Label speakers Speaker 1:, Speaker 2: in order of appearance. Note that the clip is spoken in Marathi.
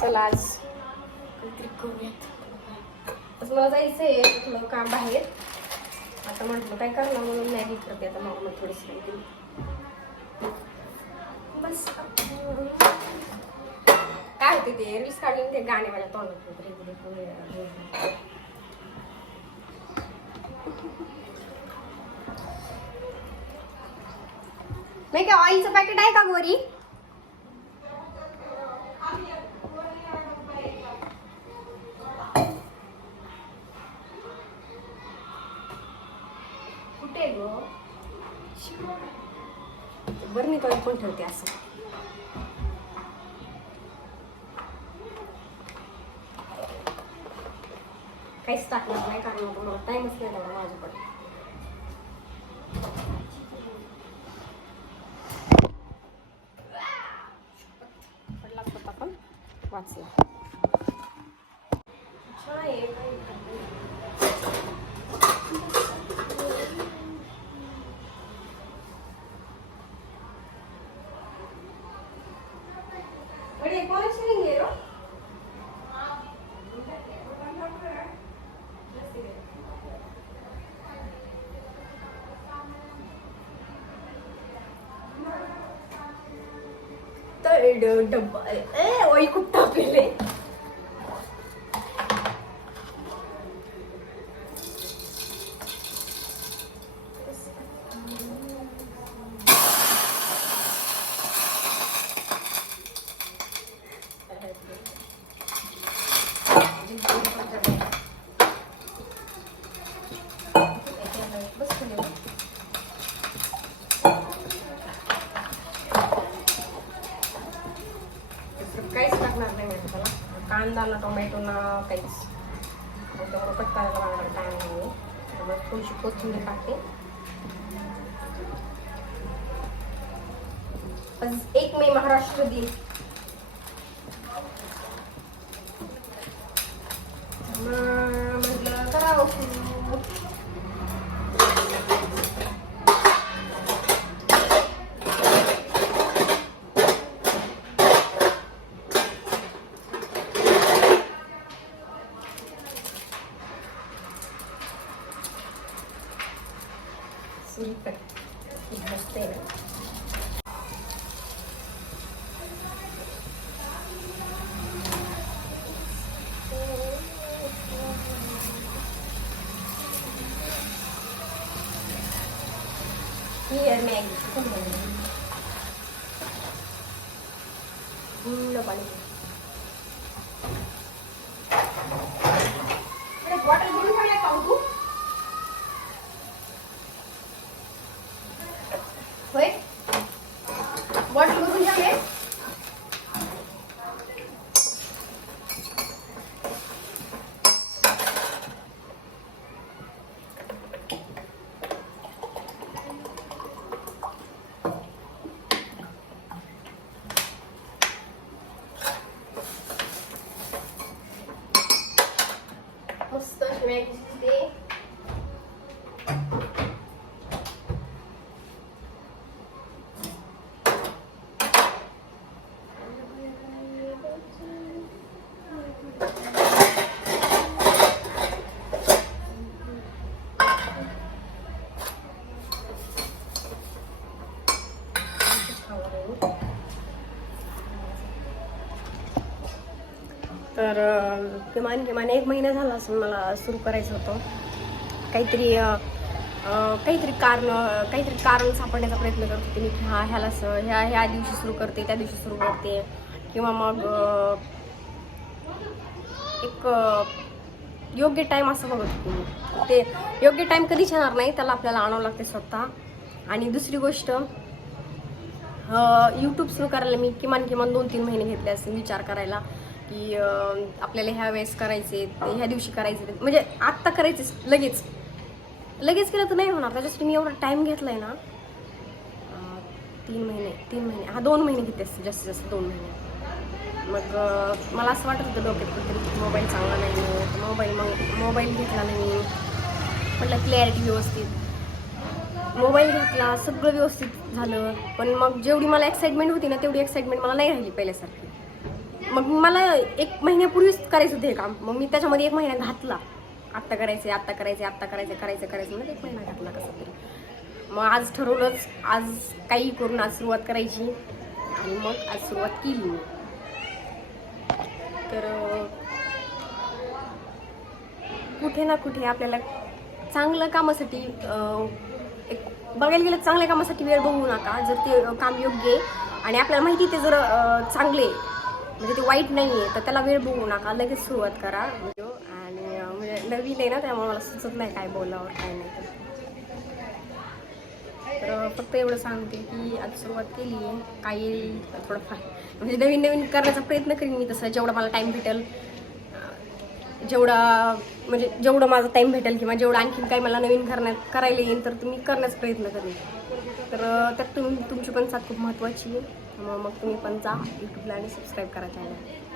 Speaker 1: चला आज काहीतरी करूयात आज मला जायचं आहे थोडं काम बाहेर. आता म्हटलं काय करणार म्हणून मॅगी करते आता मग मग थोडीशी बस. काय होते ते? रील्स काढून ते गाणे माझ्या तोंडात नाही का ऑइलचं पॅकेट आहे का गोरी? बरं मी तो पण ठेवते असं. काहीच टाकणार नाही कारण आता मला नाही तेवढा माझ्याकडे. पडला आपण? वाचला. तर डब्बा ए ओई खूप टाकलेले बस खाली बस. दुसरं काहीच टाकणार नाही मी त्याला कांदा ना काहीच मग त्यामुळे कट करायला माझ्याकडे टाईम नाही आहे त्यामुळे थोडीशी कोथिंबीर टाकते आज एक मे महाराष्ट्र दिन मग म्हटलं करावं सुरू. सुरू कर खूप मस्त आहे ना Here Maggie, come on. você. de Magazine. तर किमान किमान एक महिना झाला असून मला सुरू करायचं होतं. काहीतरी काहीतरी कारण काहीतरी कारण सापडण्याचा प्रयत्न करत होते मी की हा ह्याला स ह्या ह्या दिवशी सुरू करते त्या दिवशी सुरू करते. किंवा मग एक योग्य टाईम असं बघत होते ते योग्य टाईम कधीच येणार नाही त्याला आपल्याला आणावं लागते स्वतः. आणि दुसरी गोष्ट यूट्यूब सुरू करायला मी किमान किमान दोन तीन महिने घेतले असं विचार करायला. की आपल्याला ह्या वेळेस करायचे ह्या दिवशी करायचे म्हणजे आत्ता करायचे लगेच. लगेच केलं तर नाही होणार. त्याच्यासाठी मी एवढा टाईम घेतलाय ना तीन महिने तीन महिने. हा दोन महिने घेते असते जास्तीत जास्त दोन महिने. मग मला असं वाटत होतं डोक्यात कुठेतरी मोबाईल चांगला नाही आहे. मोबाईल मग मोबाईल घेतला नाही. म्हटलं क्लॅरिटी व्यवस्थित. मोबाईल घेतला सगळं व्यवस्थित झालं. पण मग जेवढी मला एक्साइटमेंट होती ना तेवढी एक्साइटमेंट मला नाही राहिली पहिल्यासारखी. मग मला एक महिन्यापूर्वीच करायचं होतं हे काम. मग मी त्याच्यामध्ये एक महिना घातला. आत्ता करायचे आत्ता करायचं आत्ता करायचं करायचं करायचं म्हणजे एक महिना घातला कसं तरी. मग आज ठरवलंच आज काही करून आज सुरुवात करायची. आणि मग आज सुरुवात केली मी. तर कुठे ना कुठे आपल्याला चांगलं कामासाठी एक बघायला गेलं चांगल्या कामासाठी वेळ बघू नका. जर ते काम योग्य आहे आणि आपल्याला माहिती ते जर चांगले म्हणजे ते वाईट नाही आहे तर त्याला वेळ बघू नका लगेच सुरुवात करा व्हिडिओ आणि म्हणजे नवीन आहे ना त्यामुळे मला सुचत नाही काय बोलावं काय नाही. तर फक्त एवढं सांगते की आज सुरुवात केली काही थोडंफार. म्हणजे नवीन नवीन करण्याचा प्रयत्न करीन मी तसं जेवढा मला टाईम भेटेल जेवढा म्हणजे जेवढं माझा टाईम भेटेल किंवा जेवढं आणखीन काही मला नवीन करण्यात करायला येईल तर तुम्ही करण्याचा प्रयत्न करेन. तर त्यात तुम्ही तुमची पण साथ खूप महत्त्वाची आहे. त्यामुळे मग तुम्ही पण जा यूट्यूबला आणि सबस्क्राईब करा चॅनल